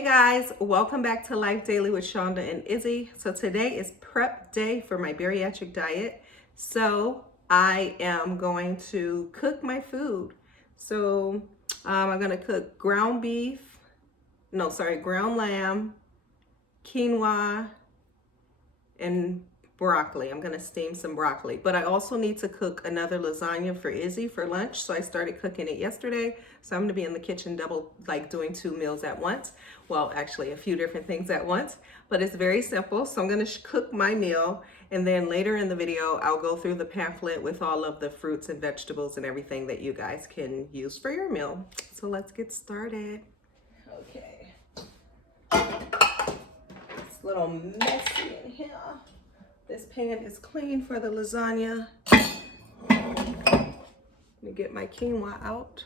Hey guys, welcome back to Life Daily with Shonda and Izzy. So today is prep day for my bariatric diet. So I am going to cook my food. So I'm going to cook ground lamb, quinoa, and broccoli. I'm going to steam some broccoli, but I also need to cook another lasagna for Izzy for lunch. So I started cooking it yesterday. So I'm going to be in the kitchen doing 2 meals at once. Well, actually a few different things at once, but it's very simple. So I'm going to cook my meal, and then later in the video, I'll go through the pamphlet with all of the fruits and vegetables and everything that you guys can use for your meal. So let's get started. Okay. It's a little messy in here. This pan is clean for the lasagna. Let me get my quinoa out.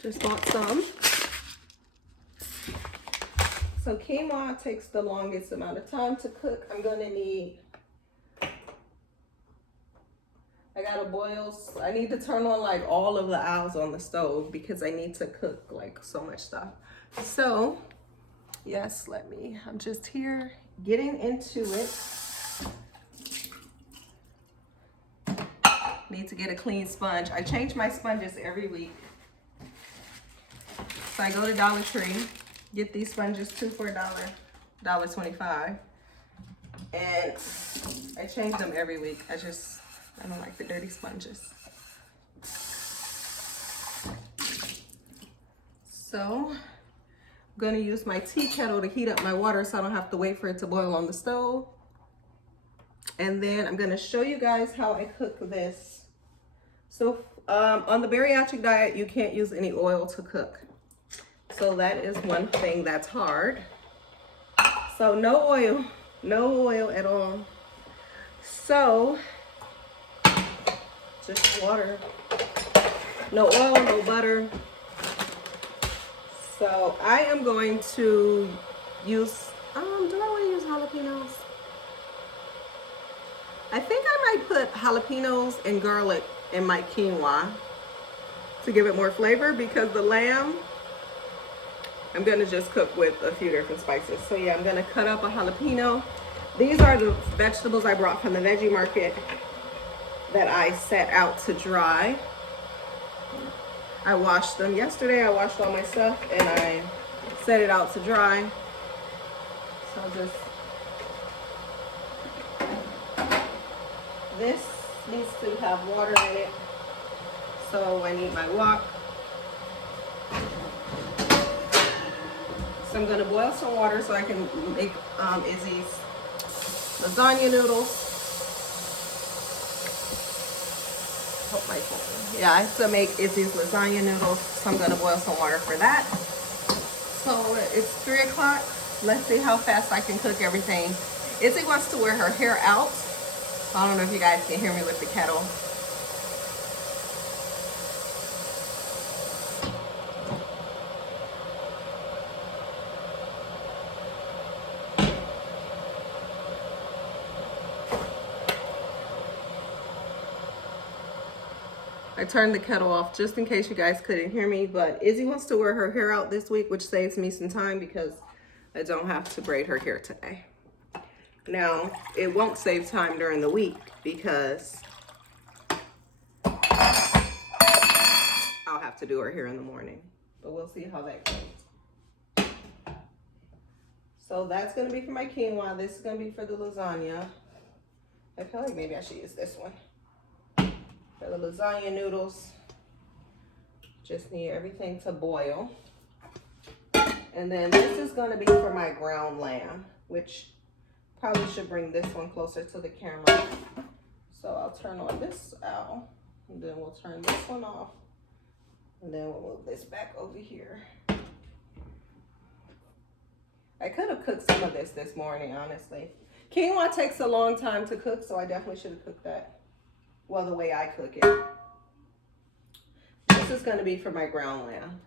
Just bought some. So quinoa takes the longest amount of time to cook. I'm gonna need, I need to turn on like all of the aisles on the stove because I need to cook like so much stuff. So yes, I'm just here getting into it. Need to get a clean sponge. I change my sponges every week. So I go to Dollar Tree, get these sponges 2 for $1.25. And I change them every week. I don't like the dirty sponges. So I'm gonna use my tea kettle to heat up my water so I don't have to wait for it to boil on the stove. And then I'm gonna show you guys how I cook this. So on the bariatric diet, you can't use any oil to cook. So that is one thing that's hard. So no oil at all. So just water, no oil, no butter. So I am going to use, do I want to use jalapenos? I think I might put jalapenos and garlic in my quinoa to give it more flavor, because the lamb I'm gonna just cook with a few different spices. So yeah, I'm gonna cut up a jalapeno. These are the vegetables I brought from the veggie market that I set out to dry. I washed them yesterday. I washed all my stuff and I set it out to dry. So this needs to have water in it. So I need my wok. So I'm gonna boil some water so I can make Izzy's lasagna noodles. Hope my phone. Yeah, I have to make Izzy's lasagna noodles, so I'm gonna boil some water for that. So it's 3 o'clock. Let's see how fast I can cook everything. Izzy wants to wear her hair out. I don't know if you guys can hear me with the kettle. I turned the kettle off just in case you guys couldn't hear me, but Izzy wants to wear her hair out this week, which saves me some time because I don't have to braid her hair today. Now, it won't save time during the week because I'll have to do her hair in the morning, but we'll see how that goes. So that's gonna be for my quinoa. This is gonna be for the lasagna. I feel like maybe I should use this one. For the lasagna noodles, just need everything to boil. And then this is gonna be for my ground lamb, which probably should bring this one closer to the camera. So I'll turn on this out, and then we'll turn this one off, and then we'll move this back over here. I could have cooked some of this morning, honestly. Quinoa takes a long time to cook, so I definitely should have cooked that. Well, the way I cook it. This is going to be for my ground lamb.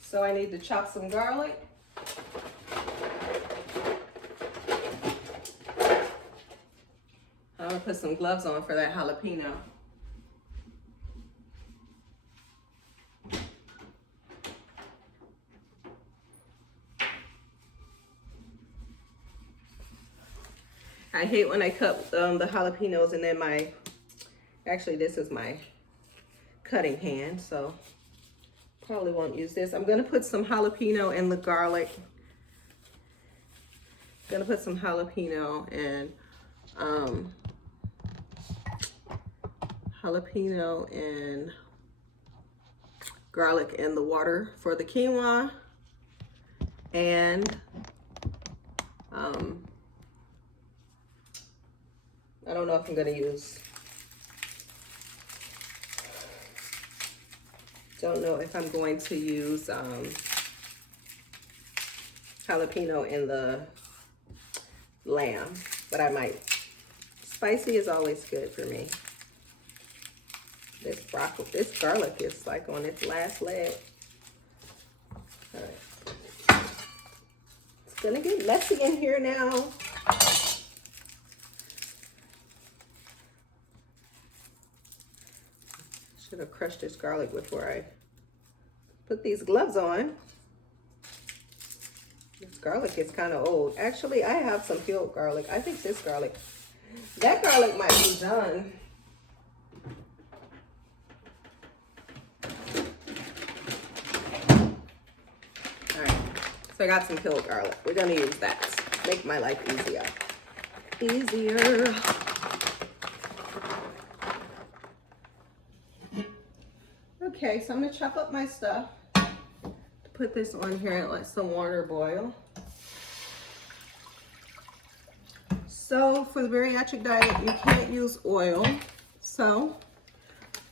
So I need to chop some garlic. I'm going to put some gloves on for that jalapeno. I hate when I cut the jalapenos and then actually this is my cutting hand, so probably won't use this. I'm gonna put some jalapeno in the garlic. Gonna put some jalapeno and garlic in the water for the quinoa, and I don't know if I'm gonna use, don't know if I'm going to use jalapeno in the lamb, but I might. Spicy is always good for me. This garlic is like on its last leg. All right. It's gonna get messy in here now. Should have crushed this garlic before I put these gloves on. This garlic is kind of old. Actually, I have some peeled garlic. I think that garlic might be done. All right, so I got some peeled garlic. We're gonna use that. Make my life easier. Okay, so I'm gonna chop up my stuff. Put this on here and let some water boil. So for the bariatric diet, you can't use oil. So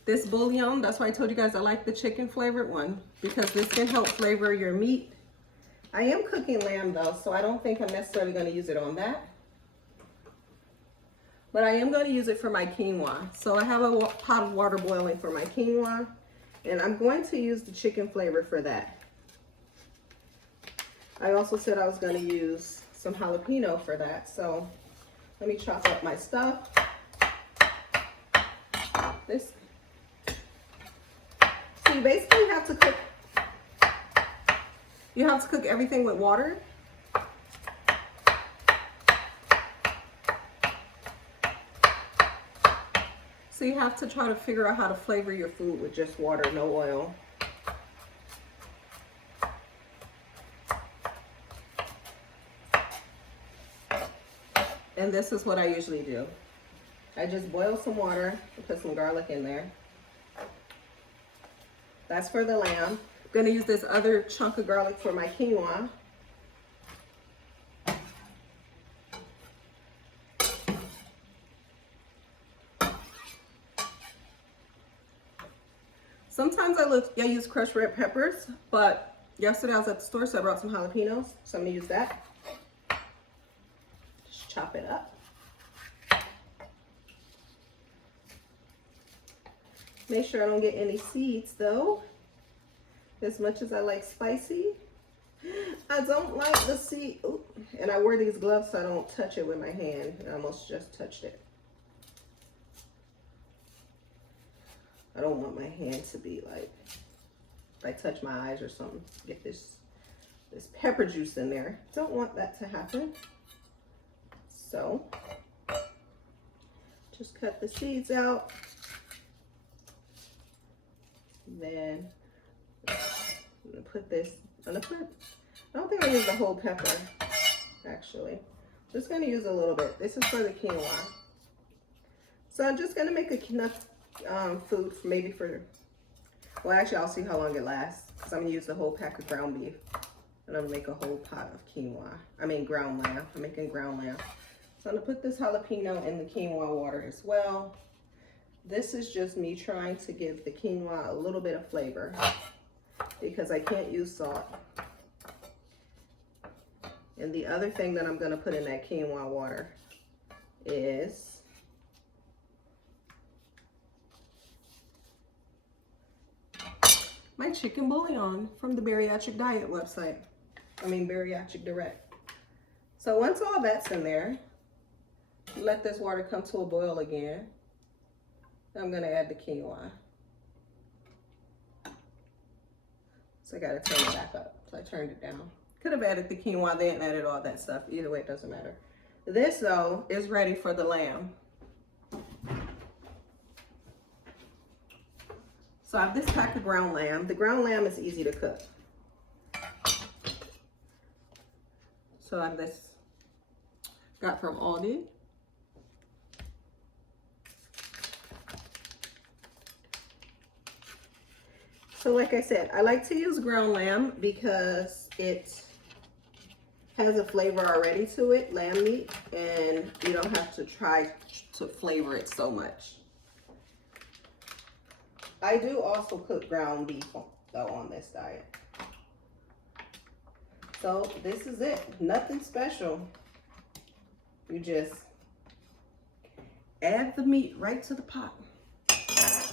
this bouillon, that's why I told you guys I like the chicken flavored one, because this can help flavor your meat. I am cooking lamb though, so I don't think I'm necessarily gonna use it on that. But I am gonna use it for my quinoa. So I have a pot of water boiling for my quinoa, and I'm going to use the chicken flavor for that. I also said I was going to use some jalapeno for that. So let me chop up my stuff. So you basically have to cook everything with water. So you have to try to figure out how to flavor your food with just water, no oil. And this is what I usually do. I just boil some water and put some garlic in there. That's for the lamb. I'm gonna use this other chunk of garlic for my quinoa. Sometimes I use crushed red peppers, but yesterday I was at the store, so I brought some jalapenos, so I'm gonna use that. Just chop it up. Make sure I don't get any seeds though. As much as I like spicy, I don't like the seed. Ooh. And I wear these gloves so I don't touch it with my hand. I almost just touched it. I don't want my hand to be like, if I touch my eyes or something, get this pepper juice in there. Don't want that to happen. So just cut the seeds out. Then I'm gonna put this, I don't think I use the whole pepper, actually. Just gonna use a little bit. This is for the quinoa. So I'm just gonna make enough food for maybe for, well actually I'll see how long it lasts, because I'm gonna use the whole pack of ground beef. And I'm gonna make a whole pot of quinoa. I mean ground lamb. I'm making ground lamb. So I'm gonna put this jalapeno in the quinoa water as well. This is just me trying to give the quinoa a little bit of flavor because I can't use salt. And the other thing that I'm gonna put in that quinoa water is my chicken bouillon from the Bariatric Diet website. I mean Bariatric Direct. So once all that's in there, let this water come to a boil again. I'm gonna add the quinoa. So I gotta turn it back up. So I turned it down. Could have added the quinoa then and added all that stuff. Either way, it doesn't matter. This though is ready for the lamb. So I have this pack of ground lamb. The ground lamb is easy to cook. So I have this, got from Aldi. So like I said, I like to use ground lamb because it has a flavor already to it, lamb meat, and you don't have to try to flavor it so much. I do also cook ground beef though on this diet. So this is it, nothing special. You just add the meat right to the pot.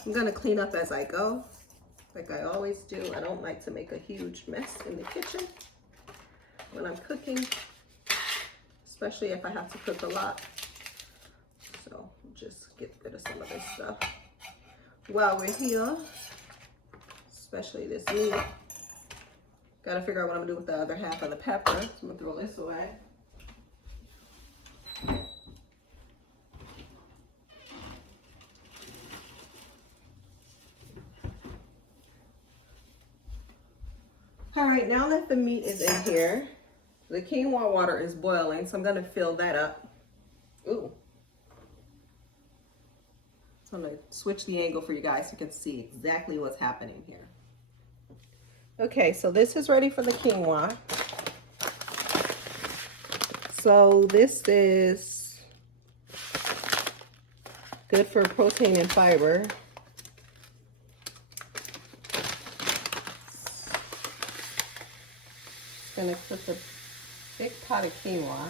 I'm gonna clean up as I go, like I always do. I don't like to make a huge mess in the kitchen when I'm cooking, especially if I have to cook a lot. So just get rid of some of this stuff while we're here, especially this meat. Gotta figure out what I'm gonna do with the other half of the pepper. So I'm gonna throw this away. All right, now that the meat is in here, the quinoa water is boiling, so I'm gonna fill that up. Ooh. So I'm gonna switch the angle for you guys so you can see exactly what's happening here. Okay, so this is ready for the quinoa. So this is good for protein and fiber. Gonna cook a big pot of quinoa.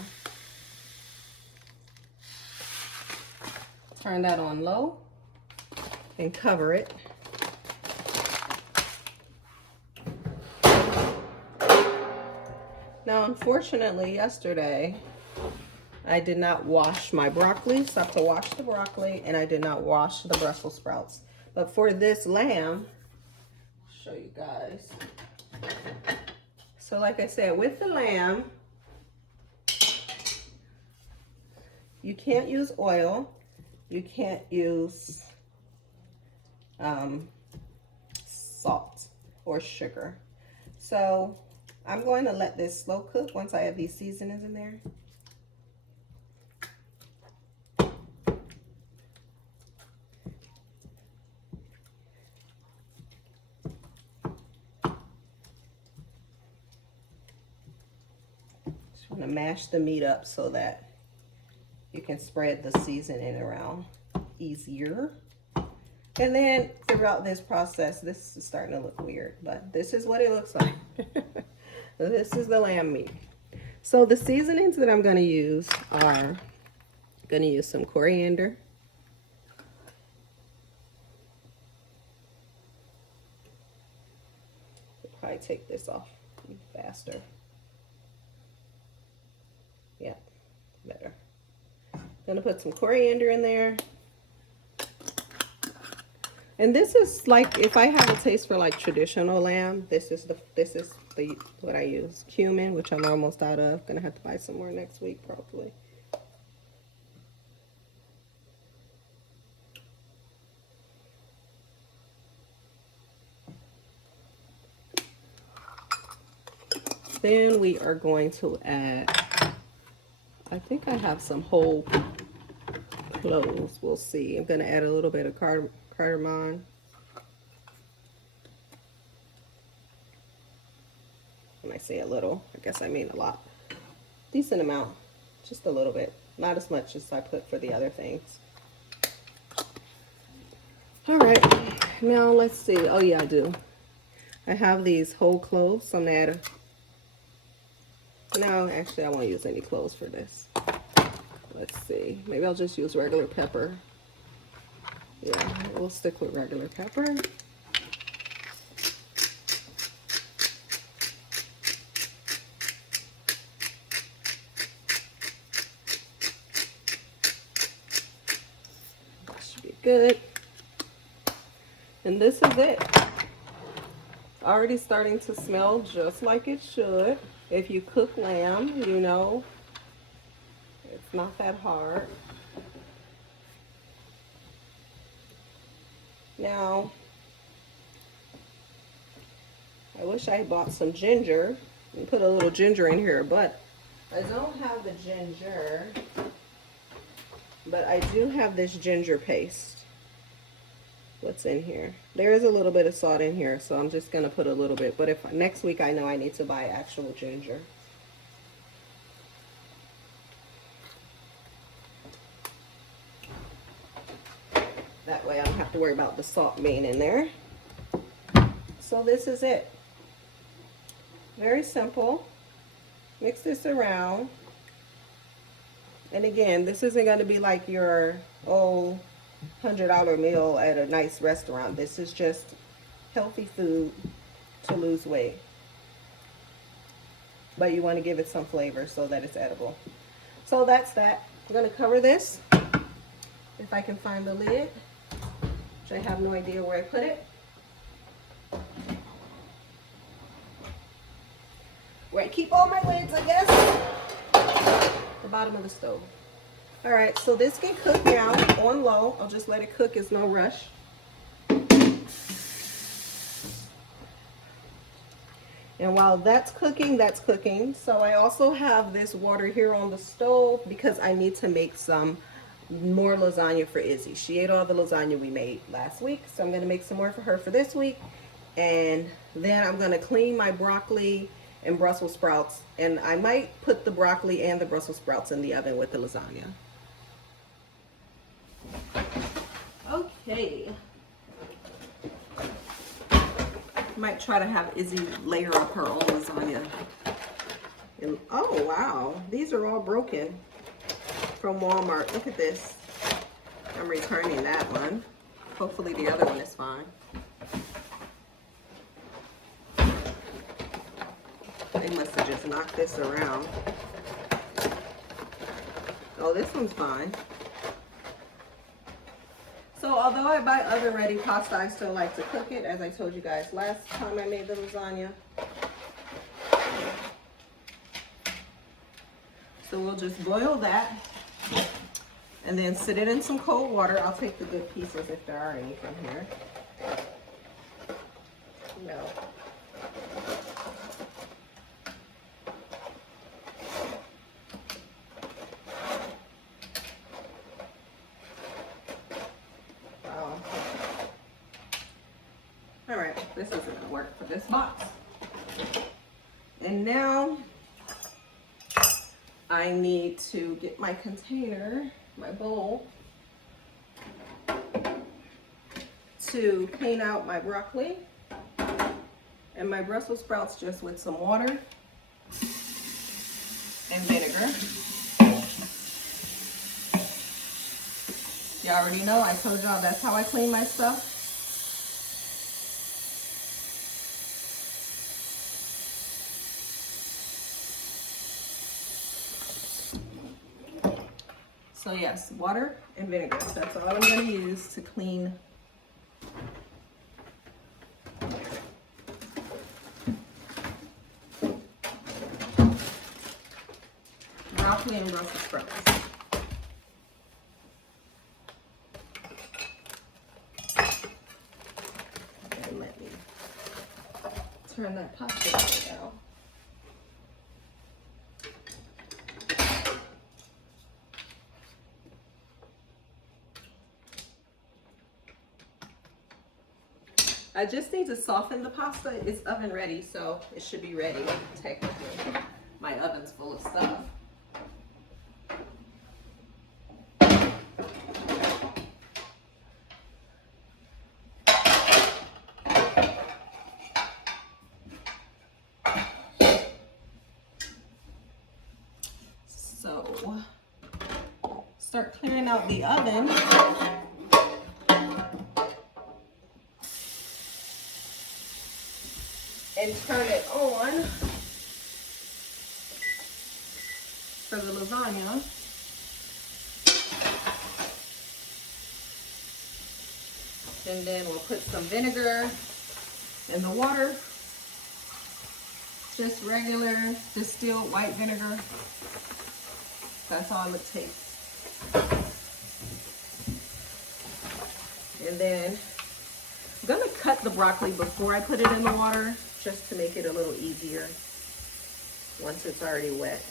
Turn that on low and cover it. Now, unfortunately, yesterday I did not wash my broccoli, so I have to wash the broccoli, and I did not wash the Brussels sprouts. But for this lamb, I'll show you guys. So like I said, with the lamb, you can't use oil, you can't use salt or sugar. So I'm going to let this slow cook once I have these seasonings in there. Just want to mash the meat up so that you can spread the seasoning around easier. And then throughout this process, this is starting to look weird, but this is what it looks like. This is the lamb meat. So the seasonings that I'm going to use are, some coriander. I'll probably take this off faster. Yeah, better. Gonna put some coriander in there. And this is like, if I have a taste for like traditional lamb, this is what I use. Cumin, which I'm almost out of. Gonna have to buy some more next week probably. Then we are going to add, I think I have some whole cloves. We'll see. I'm gonna add a little bit of cardamom. When I say a little, I guess I mean a lot. Decent amount, just a little bit. Not as much as I put for the other things. All right, now let's see. Oh yeah, I do. I have these whole cloves, so I'm gonna add no, actually I won't use any cloves for this. Let's see, maybe I'll just use regular pepper. Yeah, we'll stick with regular pepper. That should be good. And this is it. Already starting to smell just like it should. If you cook lamb, you know, it's It's not that hard. Now, I wish I bought some ginger and put a little ginger in here, but I don't have the ginger. But I do have this ginger paste. What's in here? There is a little bit of salt in here, so I'm just gonna put a little bit. But if next week I know I need to buy actual ginger. That way I don't have to worry about the salt being in there. So this is it. Very simple. Mix this around. And again, this isn't going to be like your $100 meal at a nice restaurant. This is just healthy food to lose weight. But you want to give it some flavor so that it's edible. So that's that. I'm going to cover this. If I can find the lid, which I have no idea where I put it. Where I keep all my lids, I guess. The bottom of the stove. All right, so this can cook now on low. I'll just let it cook. It's no rush. And while that's cooking, So I also have this water here on the stove because I need to make some more lasagna for Izzy. She ate all the lasagna we made last week, so I'm going to make some more for her for this week. And then I'm going to clean my broccoli and Brussels sprouts, and I might put the broccoli and the Brussels sprouts in the oven with the lasagna. Okay. Might try to have Izzy layer up her own lasagna. And, oh wow, these are all broken from Walmart. Look at this. I'm returning that one. Hopefully the other one is fine. They must have just knocked this around. Oh, this one's fine. So although I buy oven ready pasta, I still like to cook it, as I told you guys last time I made the lasagna. So we'll just boil that and then sit it in some cold water. I'll take the good pieces if there are any from here. No. All right, this isn't gonna work for this box. And now I need to get my container, my bowl, to clean out my broccoli and my Brussels sprouts just with some water and vinegar. You already know, I told y'all that's how I clean my stuff. So yes, water and vinegar. That's all I'm going to use to clean broccoli and Brussels sprouts. And let me turn that pasta down. I just need to soften the pasta. It's oven ready, so it should be ready technically. My oven's full of stuff. So start clearing out the oven. And turn it on for the lasagna. And then we'll put some vinegar in the water. Just regular distilled white vinegar. That's all it takes. And then I'm gonna cut the broccoli before I put it in the water, just to make it a little easier once it's already wet.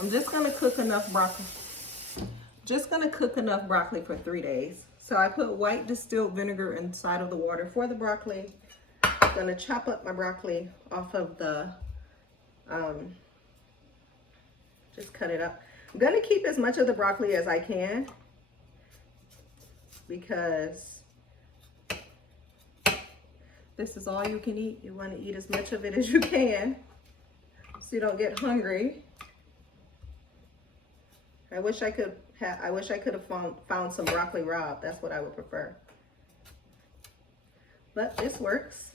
I'm just gonna cook enough broccoli. Just gonna cook enough broccoli for 3 days. So I put white distilled vinegar inside of the water for the broccoli. I'm gonna chop up my broccoli off of the, just cut it up. I'm gonna keep as much of the broccoli as I can because this is all you can eat. You wanna eat as much of it as you can so you don't get hungry. I wish I could have found some broccoli raw. That's what I would prefer. But this works.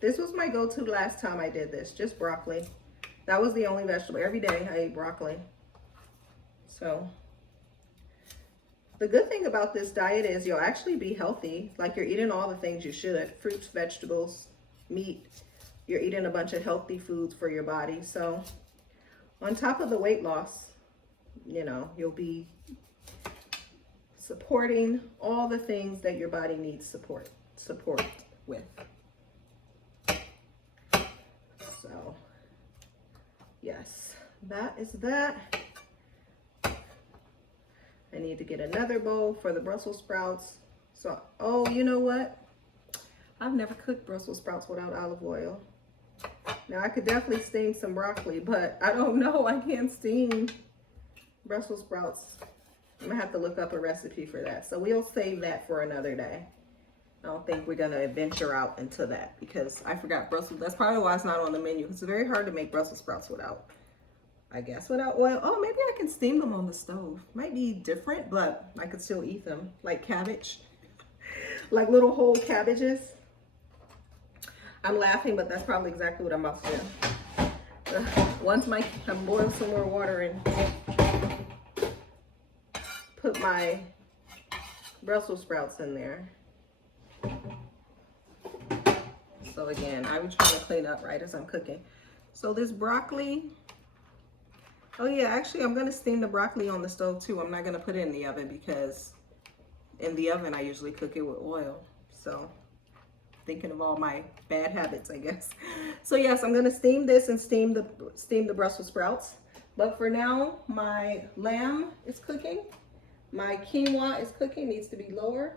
This was my go-to last time I did this, just broccoli. That was the only vegetable. Every day I ate broccoli. So the good thing about this diet is you'll actually be healthy. Like you're eating all the things you should. Fruits, vegetables, meat. You're eating a bunch of healthy foods for your body. So on top of the weight loss, you know, you'll be supporting all the things that your body needs support with. So, yes, that is that. I need to get another bowl for the Brussels sprouts. So, oh, you know what? I've never cooked Brussels sprouts without olive oil. Now, I could definitely steam some broccoli, but I don't know. I can't steam Brussels sprouts. I'm gonna have to look up a recipe for that. So we'll save that for another day. I don't think we're gonna venture out into that because I forgot Brussels. That's probably why it's not on the menu. It's very hard to make Brussels sprouts without oil. Oh, maybe I can steam them on the stove. Might be different, but I could still eat them. Like cabbage, like little whole cabbages. I'm laughing, but that's probably exactly what I'm about to do. Once I boil some more water and put my Brussels sprouts in there. So again, I'm trying to clean up right as I'm cooking. So this broccoli, oh yeah, actually I'm gonna steam the broccoli on the stove too. I'm not gonna put it in the oven because in the oven I usually cook it with oil. So thinking of all my bad habits, I guess. So yes, I'm gonna steam this and steam the Brussels sprouts. But for now, my lamb is cooking. My quinoa is cooking, needs to be lower.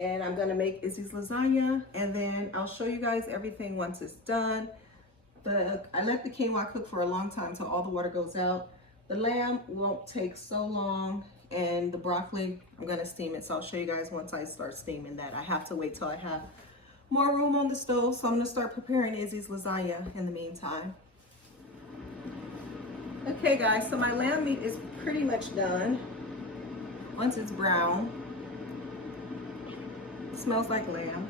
And I'm gonna make Izzy's lasagna, and then I'll show you guys everything once it's done. I let the quinoa cook for a long time so all the water goes out. The lamb won't take so long, and the broccoli, I'm gonna steam it. So I'll show you guys once I start steaming that. I have to wait till I have more room on the stove, so I'm gonna start preparing Izzy's lasagna in the meantime. Okay guys, so my lamb meat is pretty much done. Once it's brown, it smells like lamb.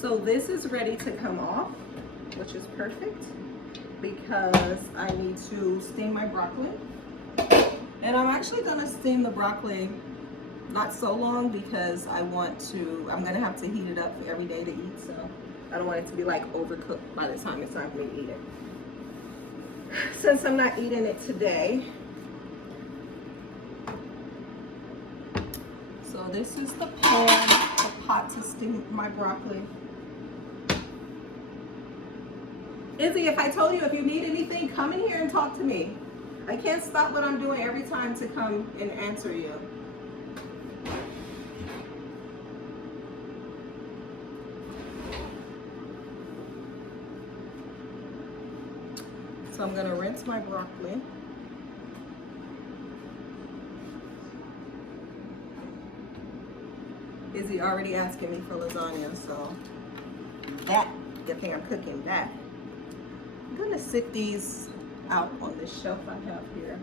So this is ready to come off, which is perfect because I need to steam my broccoli. And I'm actually gonna steam the broccoli not so long because I'm gonna have to heat it up for every day to eat, so I don't want it to be like overcooked by the time it's time for me to eat it. Since I'm not eating it today. So this is the pot to steam my broccoli. Izzy, if I told you if you need anything, come in here and talk to me. I can't stop what I'm doing every time to come and answer you. So I'm gonna rinse my broccoli. Izzy already asking me for lasagna, so good thing I'm cooking that. I'm gonna sit these out on this shelf I have here.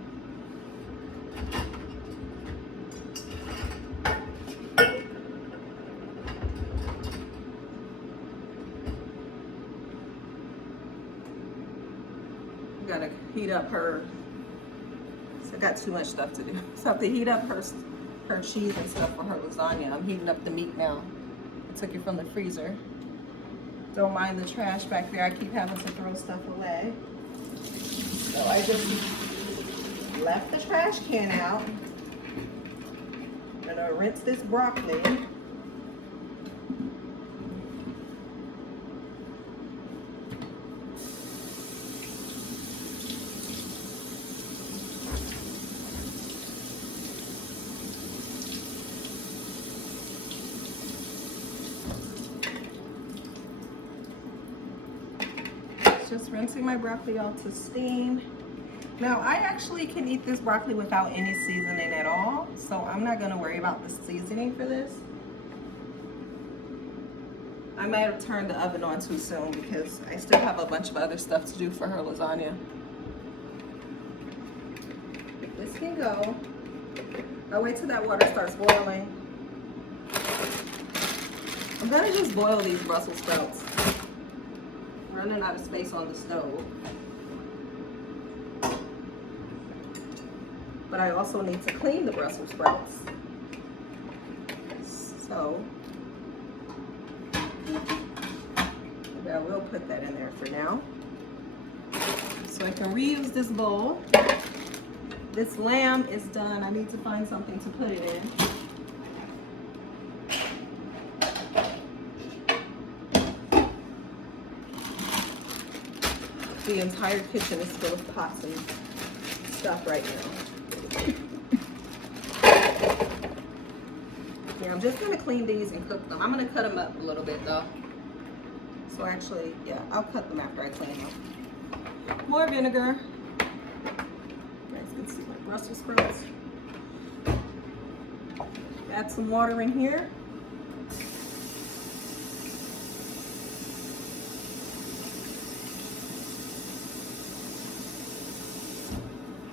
Gotta heat up her, so I got too much stuff to do. So I have to heat up her cheese and stuff for her lasagna. I'm heating up the meat now. Took it from the freezer. Don't mind the trash back there. I keep having to throw stuff away. So I just left the trash can out. I'm gonna rinse this broccoli. Just rinsing my broccoli out to steam. Now I actually can eat this broccoli without any seasoning at all, so I'm not gonna worry about the seasoning for this. I might have turned the oven on too soon because I still have a bunch of other stuff to do for her lasagna. This can go. I'll wait till that water starts boiling. I'm gonna just boil these Brussels sprouts. Running out of space on the stove. But I also need to clean the Brussels sprouts. So maybe I will put that in there for now. So I can reuse this bowl. This lamb is done. I need to find something to put it in. The entire kitchen is full of pots and stuff right now. Yeah, I'm just gonna clean these and cook them. I'm gonna cut them up a little bit though. So actually, yeah, I'll cut them after I clean them. More vinegar. You guys can see my Brussels sprouts. Add some water in here.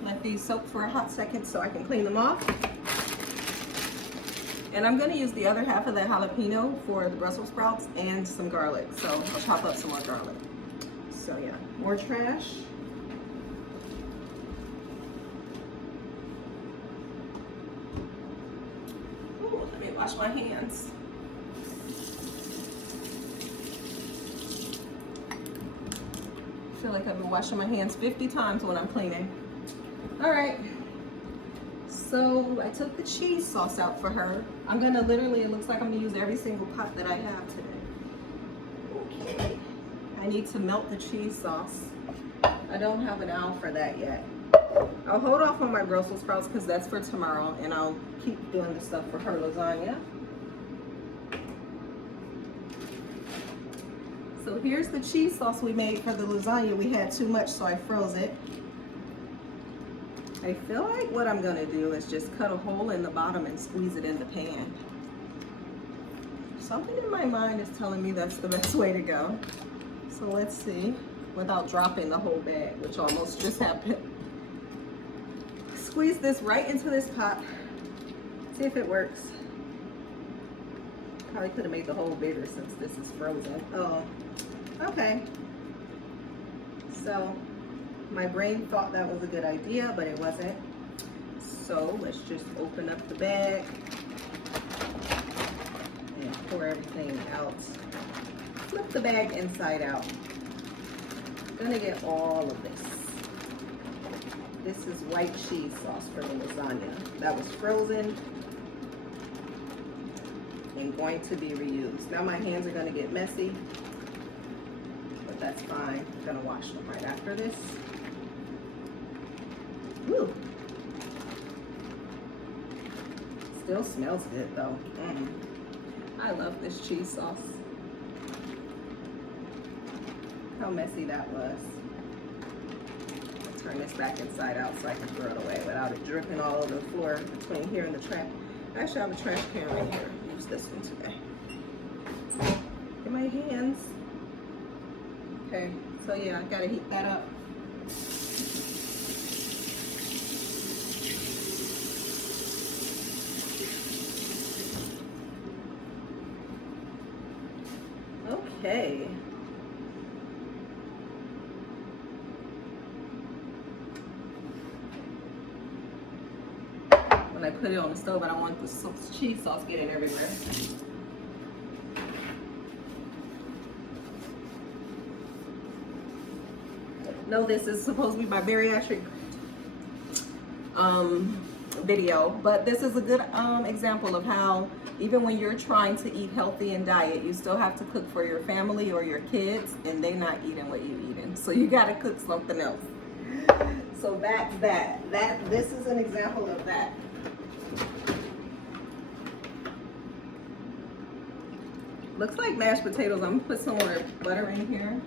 Let these soak for a hot second so I can clean them off. And I'm gonna use the other half of that jalapeno for the Brussels sprouts and some garlic. So I'll chop up some more garlic. So yeah, more trash. Ooh, let me wash my hands. I feel like I've been washing my hands 50 times when I'm cleaning. All right, so I took the cheese sauce out for her. I'm gonna literally, it looks like I'm gonna use every single pot that I have today. Okay, I need to melt the cheese sauce. I don't have an owl for that yet. I'll hold off on my Brussels sprouts because that's for tomorrow, and I'll keep doing the stuff for her lasagna. So here's the cheese sauce we made for the lasagna. We had too much, so I froze it. I feel like what I'm gonna do is just cut a hole in the bottom and squeeze it in the pan. Something in my mind is telling me that's the best way to go. So let's see, without dropping the whole bag, which almost just happened. Squeeze this right into this pot. See if it works. Probably could have made the hole bigger since this is frozen. Oh, okay. So my brain thought that was a good idea, but it wasn't. So let's just open up the bag and pour everything out. Flip the bag inside out. I'm gonna get all of this. This is white cheese sauce for the lasagna. That was frozen and going to be reused. Now my hands are gonna get messy, but that's fine. I'm gonna wash them right after this. Woo. Still smells good though. I love this cheese sauce. How messy that was. I'll turn this back inside out so I can throw it away without it dripping all over the floor between here and the trash. Actually, I have a trash can right here. I'll use this one today. In my hands. Okay, so yeah, I gotta heat that up. Okay. When I put it on the stove, I don't want the cheese sauce getting everywhere. know this is supposed to be my bariatric video, but this is a good example of how even when you're trying to eat healthy and diet, you still have to cook for your family or your kids, and they not eating what you eating. So you got to cook something else. So that's this is an example of that. Looks like mashed potatoes. I'm gonna put some more butter in here.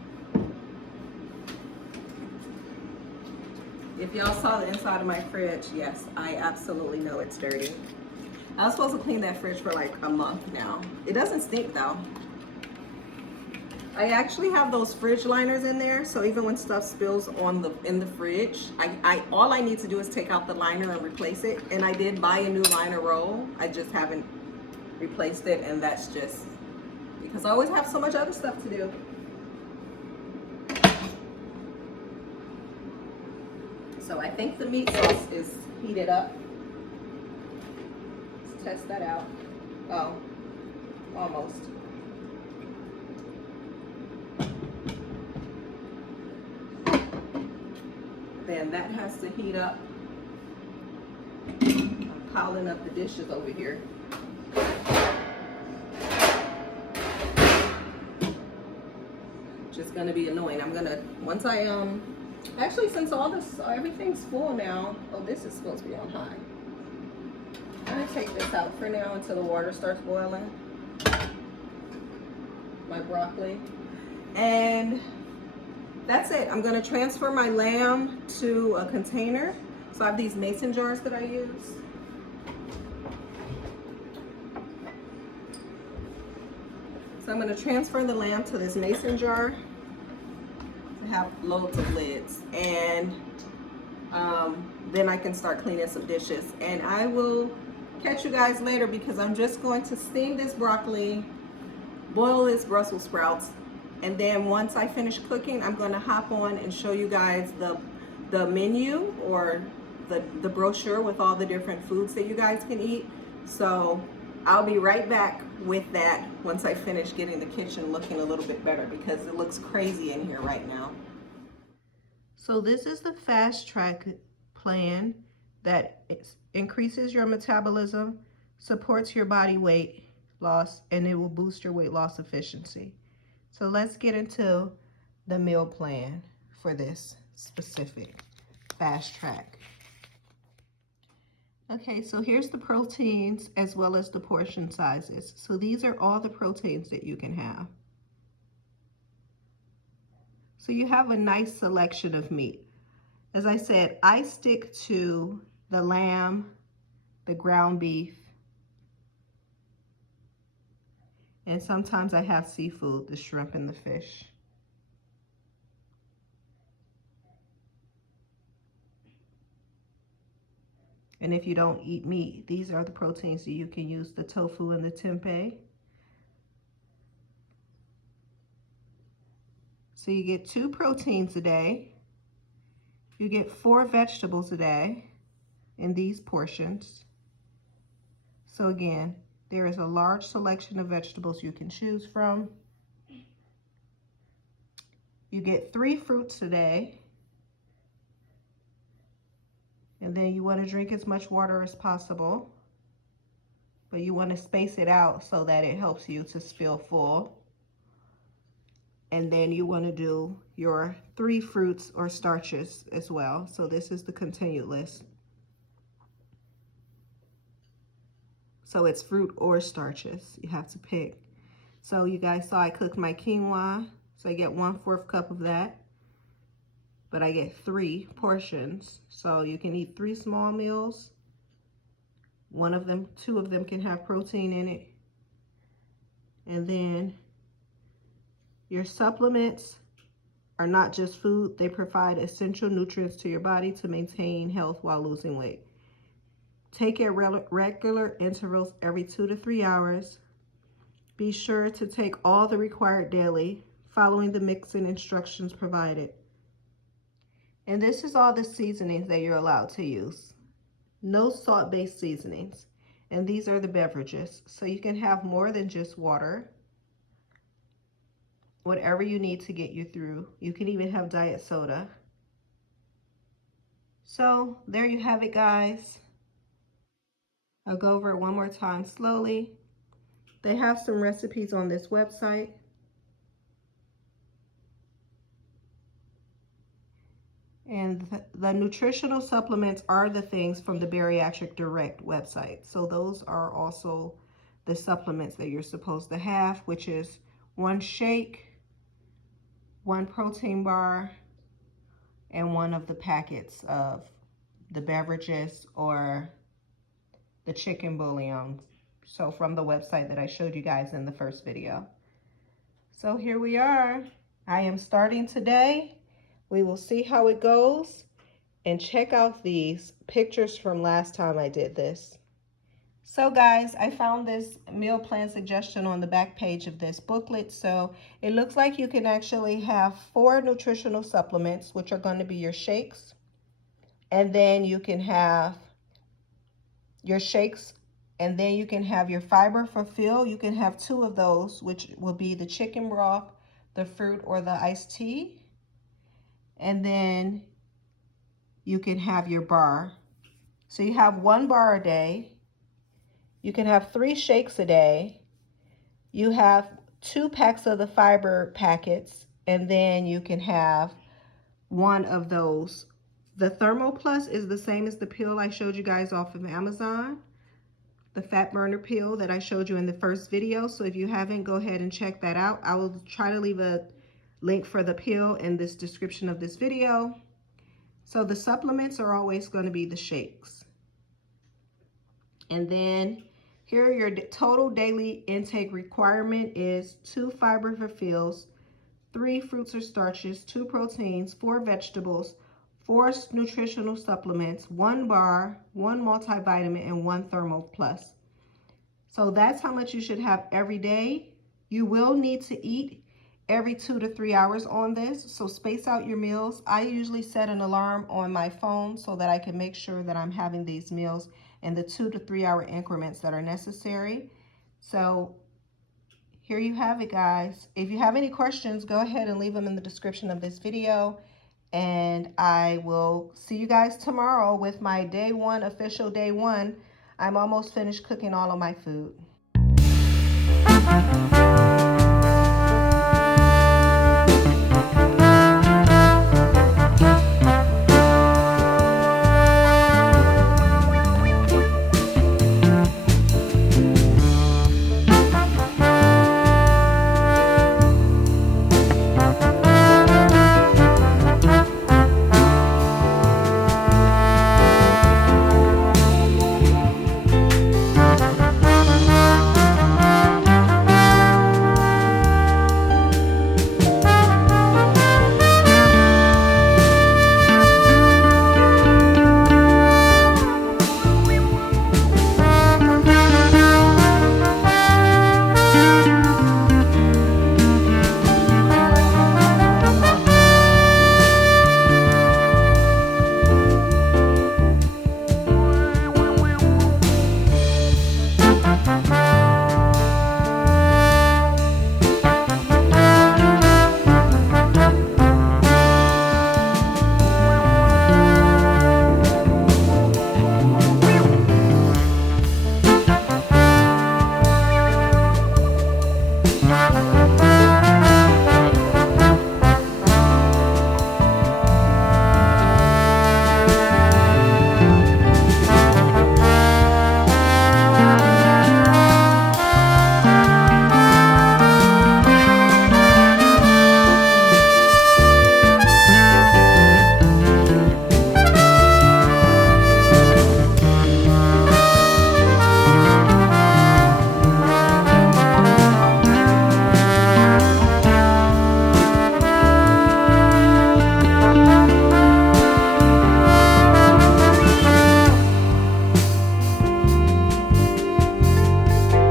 If y'all saw the inside of my fridge, yes, I absolutely know it's dirty. I was supposed to clean that fridge for like a month now. It doesn't stink though. I actually have those fridge liners in there, so even when stuff spills in the fridge, all I need to do is take out the liner and replace it. And I did buy a new liner roll. I just haven't replaced it, and that's just because I always have so much other stuff to do. So I think the meat sauce is heated up. Let's test that out. Oh, almost. Then that has to heat up. I'm piling up the dishes over here. Just gonna be annoying. I'm gonna, once I actually, since all this, everything's full now. Oh, this is supposed to be on high. I'm gonna take this out for now until the water starts boiling. My broccoli. And that's it. I'm gonna transfer my lamb to a container. So I have these mason jars that I use. So I'm gonna transfer the lamb to this mason jar to have loads of lids. And then I can start cleaning some dishes. And I will catch you guys later because I'm just going to steam this broccoli, boil this Brussels sprouts, and then once I finish cooking, I'm gonna hop on and show you guys the menu or the brochure with all the different foods that you guys can eat. So I'll be right back with that once I finish getting the kitchen looking a little bit better because it looks crazy in here right now. So this is the fast track plan that increases your metabolism, supports your body weight loss, and it will boost your weight loss efficiency. So let's get into the meal plan for this specific fast track. Okay, so here's the proteins as well as the portion sizes. So these are all the proteins that you can have. So you have a nice selection of meat. As I said, I stick to the lamb, the ground beef, and sometimes I have seafood, the shrimp and the fish. And if you don't eat meat, these are the proteins that you can use, the tofu and the tempeh. So you get 2 proteins a day. You get 4 vegetables a day in these portions. So again, there is a large selection of vegetables you can choose from. You get 3 fruits a day. And then you want to drink as much water as possible. But you want to space it out so that it helps you to feel full. And then you want to do your 3 fruits or starches as well. So this is the continued list. So it's fruit or starches. You have to pick. So you guys saw I cooked my quinoa. So I get 1/4 cup of that. But I get 3 portions. So you can eat 3 small meals. 2 of them can have protein in it. And then your supplements are not just food. They provide essential nutrients to your body to maintain health while losing weight. Take at regular intervals every 2 to 3 hours. Be sure to take all the required daily, following the mixing instructions provided. And this is all the seasonings that you're allowed to use. No salt-based seasonings. And these are the beverages. So you can have more than just water. Whatever you need to get you through. You can even have diet soda. So there you have it, guys. I'll go over it one more time slowly. They have some recipes on this website. And the nutritional supplements are the things from the Bariatric Direct website. So those are also the supplements that you're supposed to have, which is 1 shake, 1 protein bar, and 1 of the packets of the beverages or the chicken bouillon. So from the website that I showed you guys in the first video. So here we are. I am starting today. We will see how it goes. And check out these pictures from last time I did this. So guys, I found this meal plan suggestion on the back page of this booklet. So it looks like you can actually have 4 nutritional supplements, which are going to be your shakes. And then you can have your shakes, and then you can have your fiber for fill. You can have 2 of those, which will be the chicken broth, the fruit, or the iced tea. And then you can have your bar. So you have 1 bar a day. You can have 3 shakes a day. You have 2 packs of the fiber packets, and then you can have 1 of those. The Thermo Plus is the same as the pill I showed you guys off of Amazon, the fat burner pill that I showed you in the first video. So if you haven't, go ahead and check that out. I will try to leave a link for the pill in this description of this video. So the supplements are always going to be the shakes. And then here your total daily intake requirement is 2 fiber for fills, 3 fruits or starches, 2 proteins, 4 vegetables, 4 nutritional supplements, 1 bar, 1 multivitamin, and 1 Thermo Plus. So that's how much you should have every day. You will need to eat every 2 to 3 hours on this, so space out your meals. I usually set an alarm on my phone so that I can make sure that I'm having these meals in the 2 to 3 hour increments that are necessary. So here you have it, guys. If you have any questions, go ahead and leave them in the description of this video, and I will see you guys tomorrow with my day 1, official day 1. I'm almost finished cooking all of my food.